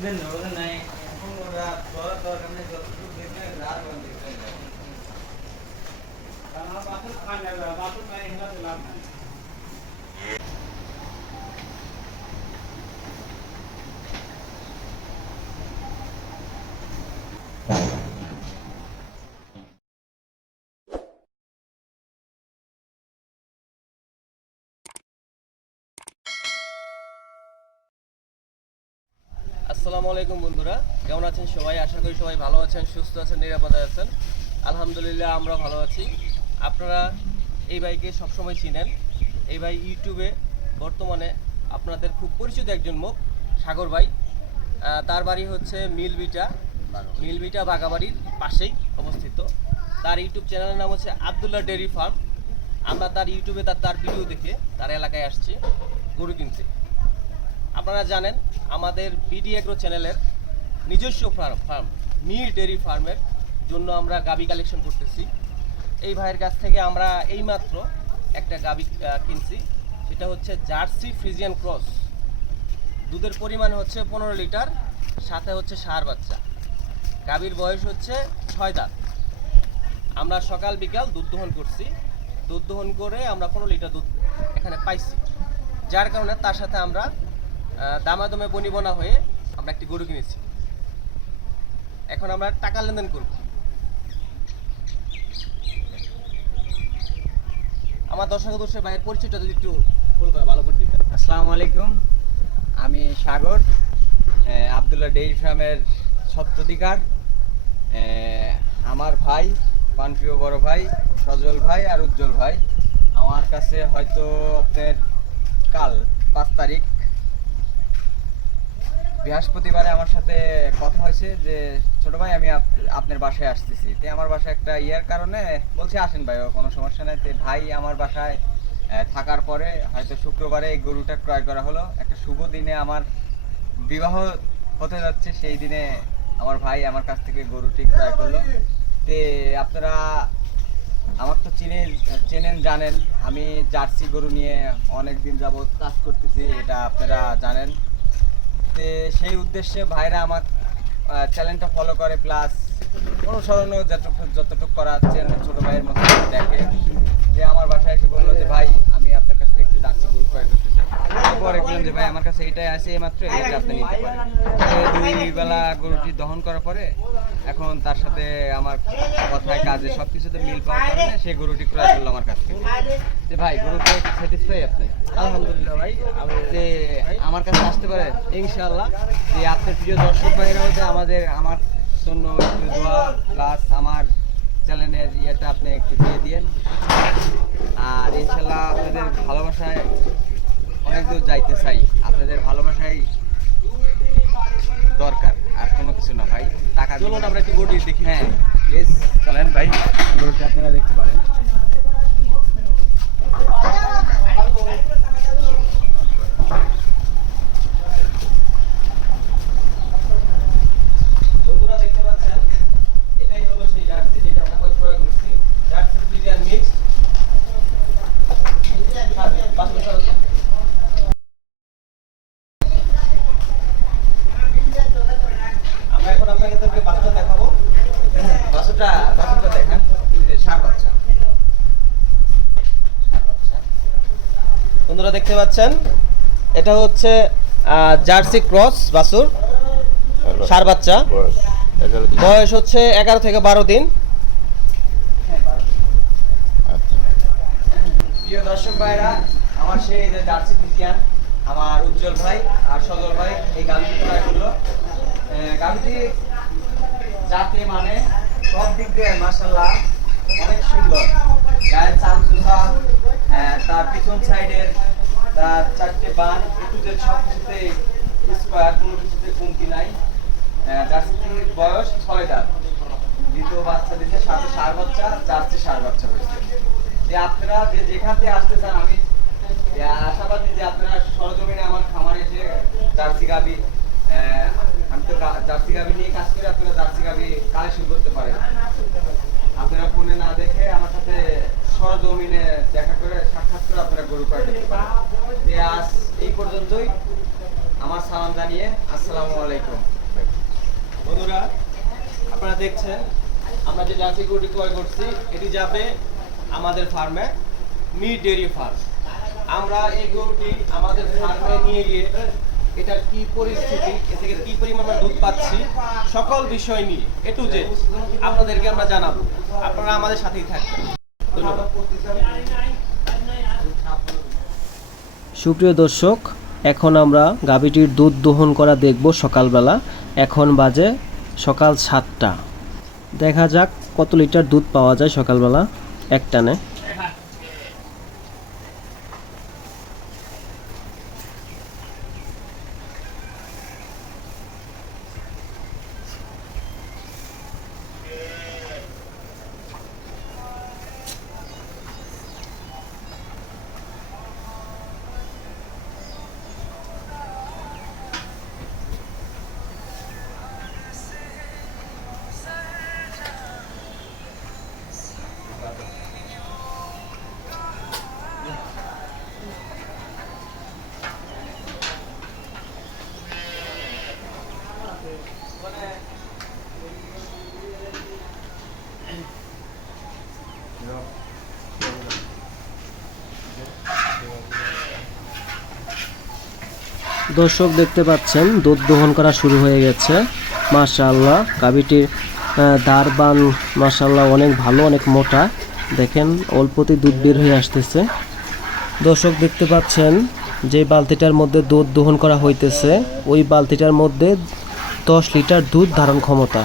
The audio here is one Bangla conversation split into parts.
বুঝবেন না ওরা নাই এখন ওরা ধরা দরকার নেই যতটুকু দেখবেন রাত করে দেখবেন আসসালামু আলাইকুম বন্ধুরা। কেমন আছেন সবাই? আশা করি সবাই ভালো আছেন, সুস্থ আছেন, নিরাপদে আছেন। আলহামদুলিল্লাহ, আমরা ভালো আছি। আপনারা এই বাইকে সবসময় চিনেন। এই ভাই ইউটিউবে বর্তমানে আপনাদের খুব পরিচিত একজন মুখ, সাগর ভাই। তার বাড়ি হচ্ছে মিলবিটা। মিলবিটা বাগাবাড়ির পাশেই অবস্থিত। তার ইউটিউব চ্যানেলের নাম হচ্ছে আবদুল্লাহ ডেয়ারি ফার্ম। আমরা তার ইউটিউবে তার তার ভিডিও দেখে তার এলাকায় আসছি, গরু কিনতে। আপনারা জানেন, আমাদের বিডি এগ্রো চ্যানেলের নিজস্ব ফার্ম ফার্ম মির ডেয়ারি ফার্মের জন্য আমরা গাবি কালেকশন করতেছি। এই ভাইয়ের কাছ থেকে আমরা এইমাত্র একটা গাবি কিনছি। সেটা হচ্ছে জার্সি ফ্রিজিয়ান ক্রস। দুধের পরিমাণ হচ্ছে পনেরো লিটার, সাথে হচ্ছে সার বাচ্চা। গাবির বয়স হচ্ছে ছয় দাঁত। আমরা সকাল বিকাল দুধ দহন করছি। দুধ দহন করে আমরা পনেরো লিটার দুধ এখানে পাইছি। যার কারণে তার সাথে আমরা দামাদমে বনিবনা হয়ে আমরা একটি গরু কিনেছি। এখন আমরা টাকা লেনদেন করব। আমার দর্শক দর্শক ভাইয়ের পরিচয়টা যদি একটু ভুল করে দিতেন আসসালামু আলাইকুম। আমি সাগর আবদুল্লাহ ডেইরি ফার্মের সত্ত্বাধিকার আমার ভাই, পানপ্রিয় বড় ভাই, সজল ভাই আর উজ্জ্বল ভাই। আমার কাছে হয়তো আপনার কাল পাঁচ তারিখ বৃহস্পতিবারে আমার সাথে কথা হয়েছে যে, ছোট ভাই, আমি আপ- আপনার বাসায় আসতেছি। তে আমার বাসায় একটা ইয়ার কারণে বলছে, আসেন ভাই কোনো সমস্যা নাই। তে ভাই আমার বাসায় থাকার পরে হয়তো শুক্রবারে এই গরুটা ক্রয় করা হলো। একটা শুভ দিনে আমার বিবাহ হতে যাচ্ছে, সেই দিনে আমার ভাই আমার কাছ থেকে গরুটি ক্রয় করল। তে আপনারা, আমার তো চিনে, চেনেন, জানেন, আমি জার্সি গরু নিয়ে অনেক দিন যাবত কাজ করতেছি, এটা আপনারা জানেন। তে সেই উদ্দেশ্যে ভাইরা আমার চ্যানেলটা ফলো করে প্লাস অনুসরণও যতটুকু যতটুকু করা হচ্ছে ছোট ভাইয়ের মতো দেখে, যে আমার বাসায় এসে বলল যে, ভাই, আমি আপনার কাছ থেকে একটু ডাক্তার গ্রুপ করে পরে বললাম যে ভাই আমার কাছে এটাই আছে এইমাত্র এটা আপনি নিতে পারেন। দুই বেলা গরুটি দহন করার পরে এখন তার সাথে আমার কথায় কাজে সব কিছুতে মিল পাওয়ার কারণে সেই গরুটি ক্রয় করল আমার কাছ থেকে। যে ভাই গরুটি স্যাটিসফাই আপনি? আলহামদুলিল্লাহ ভাই যে আমার কাছে আসতে পারে ইনশাআল্লাহ। যে আপনার প্রিয় দর্শক ভাইয়েরাও যে আমাদের আমার জন্য একটু দোয়া প্লাস আমার চ্যানেলের ইয়েটা আপনি একটু দিয়ে দিয়েন। আর ইনশাল্লাহ আপনাদের ভালোবাসায় যাইতে চাই আপনাদের ভালোবাসাই দরকার আর কোনো কিছু না ভাই। টাকা চলুন আমরা একটু দেখি। হ্যাঁ প্লিজ চলেন ভাই গরুটি আপনারা দেখতে পারেন বন্ধুরা দেখতে পাচ্ছেন এটাই হলো সেই জার্সি যেটা আমরা ক্রয় করছি জার্সি ফ্রিজিয়ান মিক্স আমরা এখন আপনাকে তোকে বাচ্চা দেখাবো বাসুটা বাসুটা দেখেন সার বাচ্চা। বন্ধুরা দেখতে পাচ্ছেন এটা হচ্ছে জার্সি ক্রস বাসুর সার বাচ্চা। বয়স হচ্ছে এগারো থেকে বারো দিন। প্রিয় দর্শক ভাইরা আমার সেই যে জার্সি ফিজিয়ান আমার উজ্জ্বল ভাই আর সজল ভাই এই ক্রয় করল আহ, গাড়িটি মানে সব দিক দিয়ে মাসাল্লাহ অনেক সুন্দর। গায়ের চামচুসা তার পিছন সাইডের তার চারটে বান একটু সব কিছুতে স্কোয়ার কোনো কিছুতে কমতি নাই। আহ, জার্সিটির বয়স ছয় দাঁত। দ্বিতীয় বাচ্চা দিতে সাথে সার বাচ্চা জার্সি সার বাচ্চা হয়েছে। যে আপনারা যে যেখান থেকে আসতে চান আমি আশাবাদী যে আপনারা সরজমিনে আমার খামারে এসে জার্সি গাবি জার্সি গাবি নিয়ে কাজ করি, আপনারা জার্সি গাবি কালেকশন করতে পারেন। আপনারা ফোনে না দেখে আমার সাথে সরজমিনে দেখা করে সাক্ষাৎ করে আপনারা গরু এই পর্যন্তই। আমার সালাম জানিয়ে আসসালামু আলাইকুম। বন্ধুরা, আপনারা দেখছেন, আমরা যে জার্সি গরুটি ক্রয় করছি, এটি যাবে আমাদের ফার্মে, মি ডেয়ারি ফার্ম। আমরা এই গরুটি আমাদের ফার্মে নিয়ে গিয়ে এটার কি পরিস্থিতি, এ থেকে কি পরিমাণ দুধ পাচ্ছি, সকল বিষয় নিয়ে এ জেড আপনাদেরকে আমরা জানাব। আপনারা আমাদের সাথেই থাকবেন। সুপ্রিয় দর্শক, এখন আমরা গাভীটির দুধ দোহন করা দেখব সকালবেলা। এখন বাজে সকাল সাতটা। দেখা যাক কত লিটার দুধ পাওয়া যায় সকালবেলা, এক দর্শক দেখতে পাচ্ছেন, দুধ দহন করা শুরু হয়ে গেছে। মাশাআল্লাহ, গাভীটির দারবান মাশাআল্লাহ অনেক ভালো, অনেক মোটা। দেখেন, অল্পতে দুধ বের হয়ে আসতেছে। দর্শক দেখতে পাচ্ছেন, যে বালতিটার মধ্যে দুধ দহন করা হইতেছে, ওই বালতিটার মধ্যে দশ লিটার দুধ ধারণ ক্ষমতা।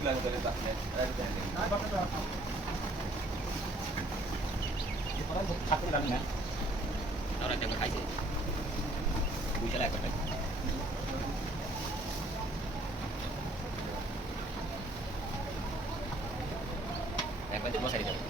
lang galit ako na. Aku lang na. Orang yang. Bisa. Eh,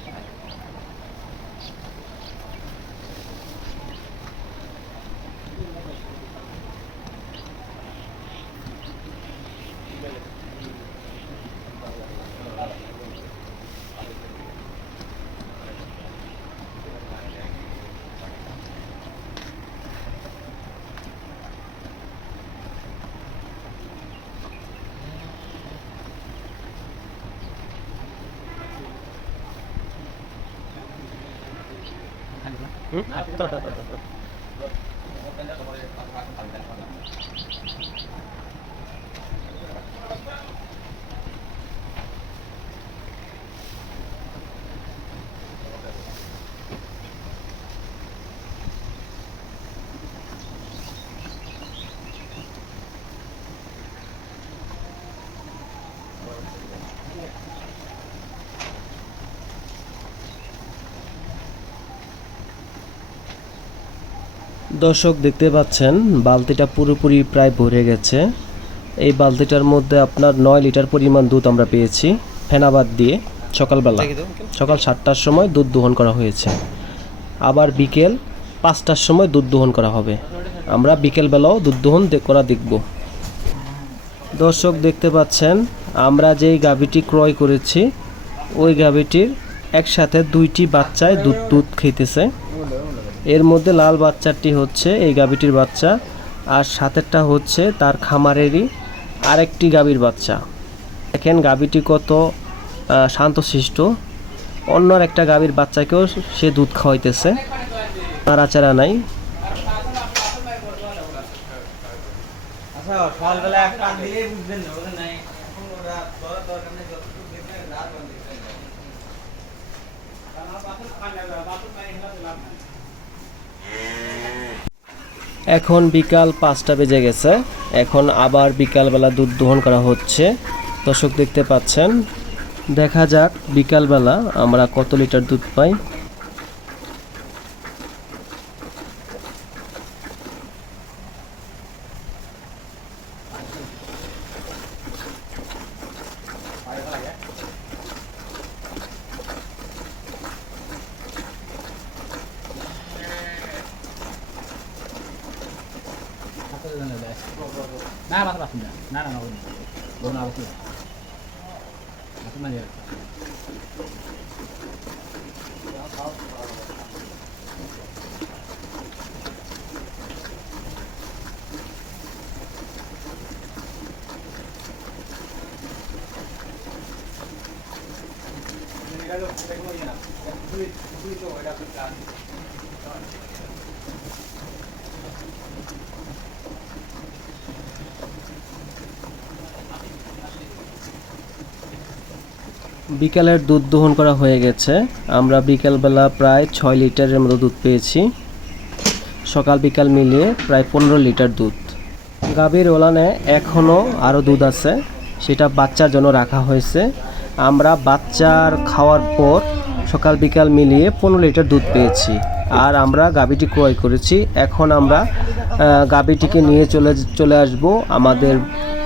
দর্শক দেখতে পাচ্ছেন বালতিটা পুরোপুরি প্রায় ভরে গেছে। এই বালতিটার মধ্যে আপনার নয় লিটার পরিমাণ দুধ আমরা পেয়েছি ফেনাবাদ দিয়ে সকালবেলা। সকাল সাতটার সময় দুধ দোহন করা হয়েছে। আবার বিকেল পাঁচটার সময় দুধ দোহন করা হবে। আমরা বিকেলবেলাও দুধ দোহন করা দেখব। দর্শক দেখতে পাচ্ছেন আমরা যেই গাভীটি ক্রয় করেছি ওই গাভীটির একসাথে দুইটি বাচ্চায় দুধ দুধ খেতেছে। এর মধ্যে লাল বাচ্চাটি হচ্ছে, এই গাভীটির বাচ্চা। আর সাথেরটা হচ্ছে তার খামারেরই আরেকটি গাভীর বাচ্চা। দেখেন গাভীটি কত শান্তশিষ্ট। অন্য একটা গাভীর বাচ্চাকেও সে দুধ খাওয়াইতেছে। নাড়াচাড়া নাই। আচ্ছা সকালবেলা এক দিলেই বুঝবেন না বুঝলেন নাই এখন ওরা দরা দরকার নেই যতটুকু দেখবেন রাত বান্ধে এখন বিকাল পাঁচটা বেজে গেছে। এখন আবার বিকালবেলা দুধ দোহন করা হচ্ছে। দর্শক দেখতে পাচ্ছেন, দেখা যাক বিকালবেলা আমরা কত লিটার দুধ পাই না মাথা পাচ্ছি না না না না ওই বোন আবশ্যক মাথা না যায় বিকালের দুধ দোহন করা হয়ে গেছে। আমরা বিকালবেলা প্রায় ছয় লিটারের মতো দুধ পেয়েছি। সকাল বিকাল মিলিয়ে প্রায় পনেরো লিটার দুধ। গাভীর ওলানে এখনও আরও দুধ আছে। সেটা বাচ্চার জন্য রাখা হয়েছে। আমরা বাচ্চার খাওয়ার পর সকাল বিকাল মিলিয়ে পনেরো লিটার দুধ পেয়েছি। আর আমরা গাভীটি ক্রয় করেছি। এখন আমরা গাভীটিকে নিয়ে চলে চলে আসব আমাদের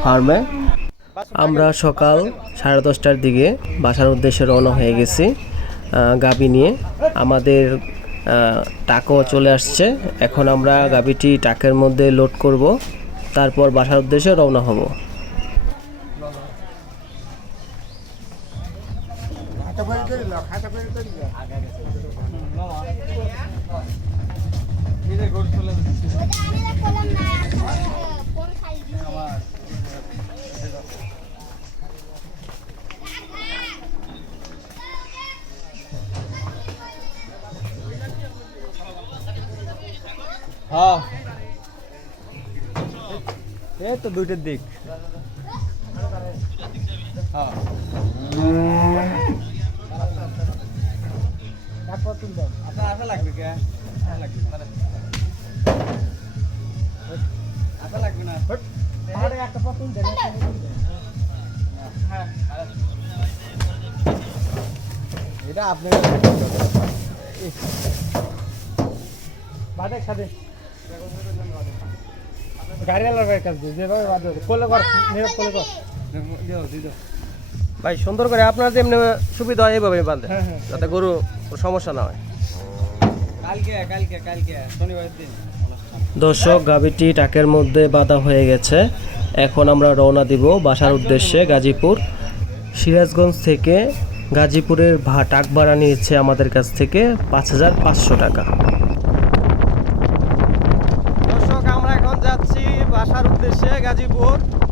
ফার্মে। আমরা সকাল সাড়ে দশটার দিকে বাসার উদ্দেশ্যে রওনা হয়ে গেছি। গাবি নিয়ে আমাদের টাকও চলে আসছে। এখন আমরা গাবিটি টাকের মধ্যে লোড করব। তারপর বাসার উদ্দেশ্যে রওনা হব। হ্যাঁ। এই তো দুইটার দিক। হ্যাঁ। আপনার আসা লাগবে কে আসা লাগবে না। আসা লাগবে না এটা আপনার বাদে সাথে। গাড়ি আলার কাজ যেভাবে বাদ কোলে কর নিরব কোলে কর। দিও দিও। ভাই সুন্দর করে আপনার যেমনি সুবিধা হয় এইভাবে বাঁধে হ্যাঁ হ্যাঁ। যাতে গরু সমস্যা না হয়। কালকে কালকে কালকে শনিবার দিন। দর্শক গাভীটি টাকের মধ্যে বাঁধা হয়ে গেছে। এখন আমরা রওনা দিব বাসার উদ্দেশ্যে গাজীপুর। সিরাজগঞ্জ থেকে গাজীপুরের ভা টাক ভাড়া নিয়েছে আমাদের কাছ থেকে পাঁচ হাজার পাঁচশো টাকা দর্শক আমরা এখন যাচ্ছি বাসার উদ্দেশ্যে গাজীপুর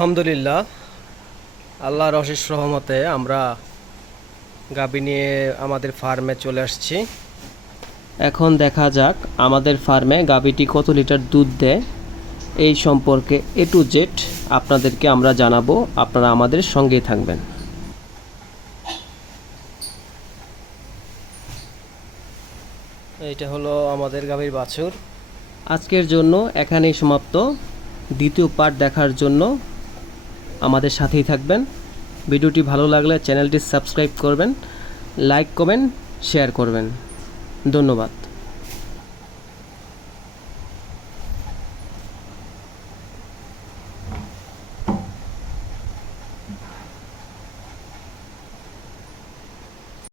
আলহামদুলিল্লাহ, আল্লাহর অশেষ রহমতে আমরা গাবি নিয়ে আমাদের ফার্মে চলে আসছি। এখন দেখা যাক আমাদের ফার্মে গাবিটি কত লিটার দুধ দেয়। এই সম্পর্কে এ টু জেড আপনাদেরকে আমরা জানাব, আপনারা আমাদের সঙ্গেই থাকবেন। এইটা হলো আমাদের গাভীর বাছুর। আজকের জন্য এখানেই সমাপ্ত। দ্বিতীয় পার্ট দেখার জন্য আমাদের সাথেই থাকবেন। ভিডিওটি ভালো লাগলে চ্যানেলটি সাবস্ক্রাইব করবেন লাইক কমেন্ট শেয়ার করবেন। ধন্যবাদ।